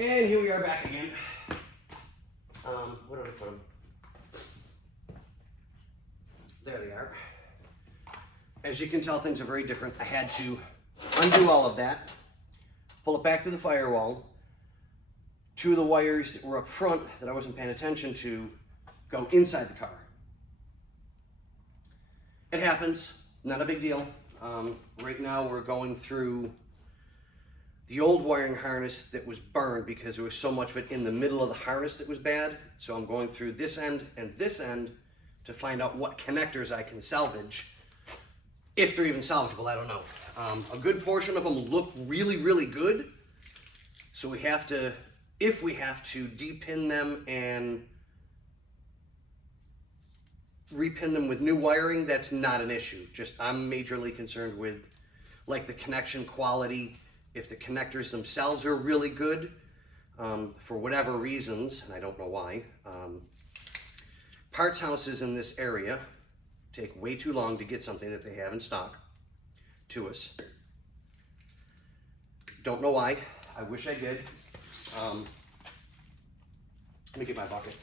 And here we are back again. Where did I put them? There they are. As you can tell, things are very different. I had to undo all of that, pull it back to the firewall. Two of the wires that were up front that I wasn't paying attention to go inside the car. It happens, not a big deal. Right now we're going through the old wiring harness that was burned because there was so much of it in the middle of the harness that was bad. So I'm going through this end and this end to find out what connectors I can salvage. If they're even salvageable, I don't know. A good portion of them look really, really good. So we have to, if we have to depin them and repin them with new wiring, that's not an issue. Just I'm majorly concerned with like the connection quality. If the connectors themselves are really good, for whatever reasons, and I don't know why, parts houses in this area take way too long to get something that they have in stock to us. Don't know why. I wish I did. Let me get my bucket.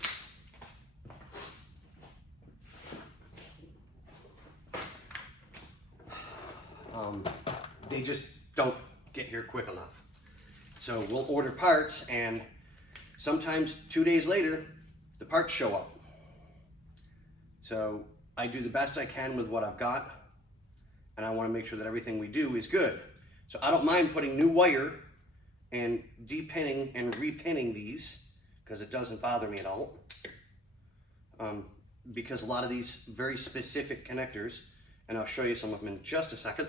They just don't get here quick enough. So we'll order parts and sometimes 2 days later, the parts show up. So I do the best I can with what I've got, and I want to make sure that everything we do is good. So I don't mind putting new wire and depinning and repinning these because it doesn't bother me at all. Because a lot of these very specific connectors, and I'll show you some of them in just a second.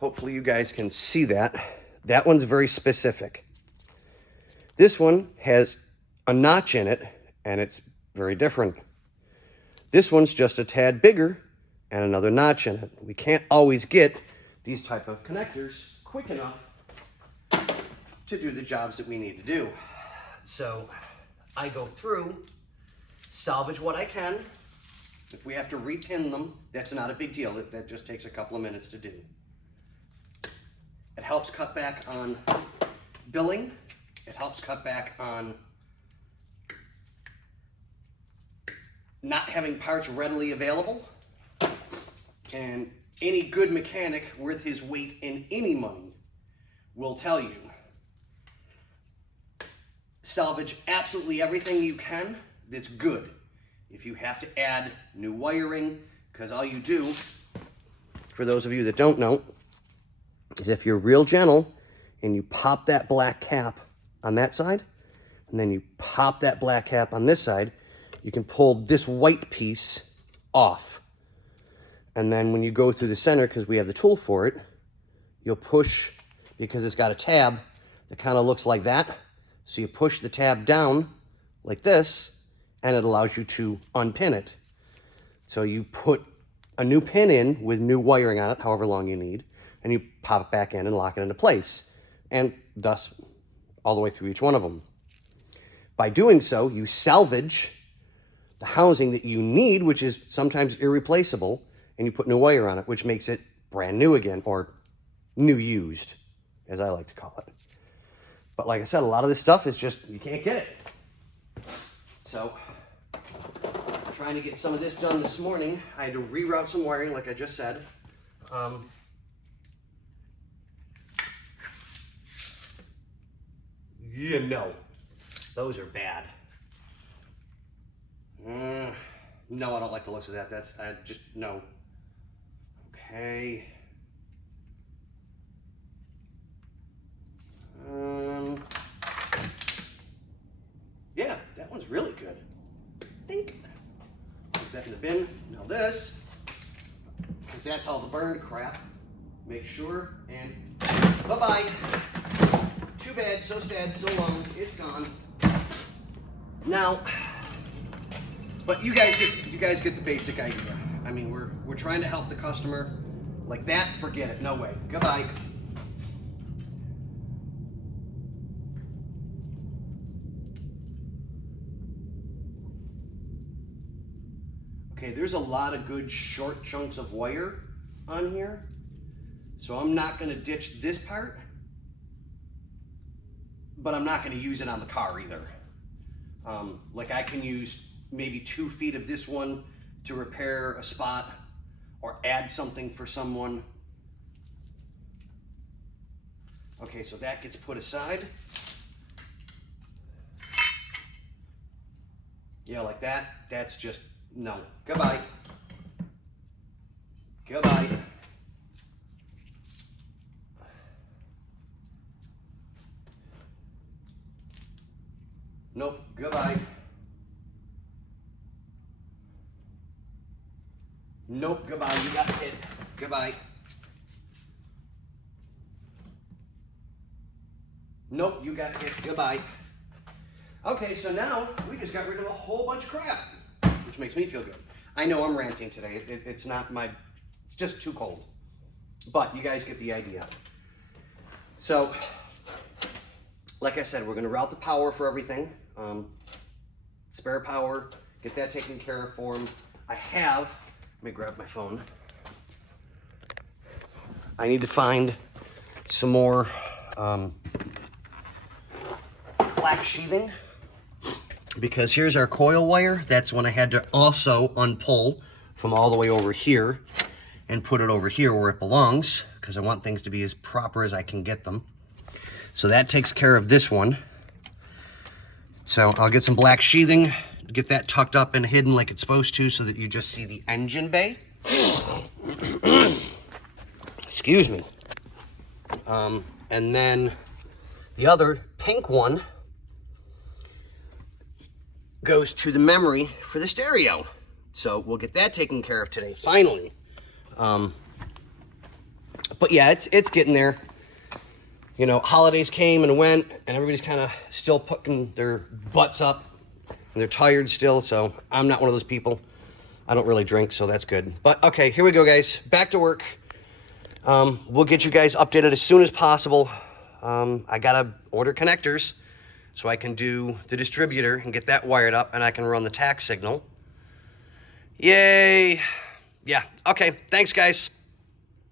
Hopefully you guys can see that. That one's very specific. This one has a notch in it, and it's very different. This one's just a tad bigger and another notch in it. We can't always get these type of connectors quick enough to do the jobs that we need to do. So I go through, salvage what I can. If we have to repin them, that's not a big deal. That just takes a couple of minutes to do. It helps cut back on billing. It helps cut back on not having parts readily available. And any good mechanic worth his weight in any money will tell you, salvage absolutely everything you can that's good. If you have to add new wiring, because all you do, for those of you that don't know, is if you're real gentle and you pop that black cap on that side, and then you pop that black cap on this side, you can pull this white piece off. And then when you go through the center, because we have the tool for it, you'll push, because it's got a tab that kind of looks like that. So you push the tab down like this, and it allows you to unpin it. So you put a new pin in with new wiring on it, however long you need, and you pop it back in and lock it into place. And thus, all the way through each one of them. By doing so, you salvage the housing that you need, which is sometimes irreplaceable, and you put new wire on it, which makes it brand new again, or new used, as I like to call it. But like I said, a lot of this stuff is just, you can't get it. So, I'm trying to get some of this done this morning. I had to reroute some wiring, like I just said. Yeah, no. Those are bad. No, I don't like the looks of that. That's, just, no. Okay. Yeah, that one's really good. Think. Put that in the bin. Now this, because that's all the burned crap. Make sure, and bye-bye. Too bad, so sad, so long. It's gone. Now, but you guys get the basic idea. I mean, we're trying to help the customer. Like that, forget it. No way. Goodbye. Okay, there's a lot of good short chunks of wire on here. So I'm not going to ditch this part. but I'm not going to use it on the car either. Like I can use maybe 2 feet of this one to repair a spot or add something for someone. Okay, so that gets put aside. Yeah, like that. That's just, no. Goodbye. Goodbye. Nope, goodbye. Nope, goodbye, you got hit. Goodbye. Nope, you got hit. Goodbye. Okay, so now we just got rid of a whole bunch of crap, which makes me feel good. I know I'm ranting today. It's not my, it's just too cold. But you guys get the idea. So, like I said, we're gonna route the power for everything. Spare power, get that taken care of for him. I have, let me grab my phone. I need to find some more black sheathing, because here's our coil wire. That's when I had to also unpull from all the way over here and put it over here where it belongs, because I want things to be as proper as I can get them. So that takes care of this one. So I'll get some black sheathing, get that tucked up and hidden like it's supposed to, so that you just see the engine bay. Excuse me. And then the other pink one goes to the memory for the stereo. So we'll get that taken care of today, finally. But yeah, it's getting there. You know, holidays came and went, and everybody's kind of still putting their butts up, and they're tired still, so I'm not one of those people. I don't really drink, so that's good. But okay, here we go, guys. Back to work. We'll get you guys updated as soon as possible. I gotta order connectors so I can do the distributor and get that wired up, and I can run the tax signal. Yay! Yeah, okay, thanks, guys.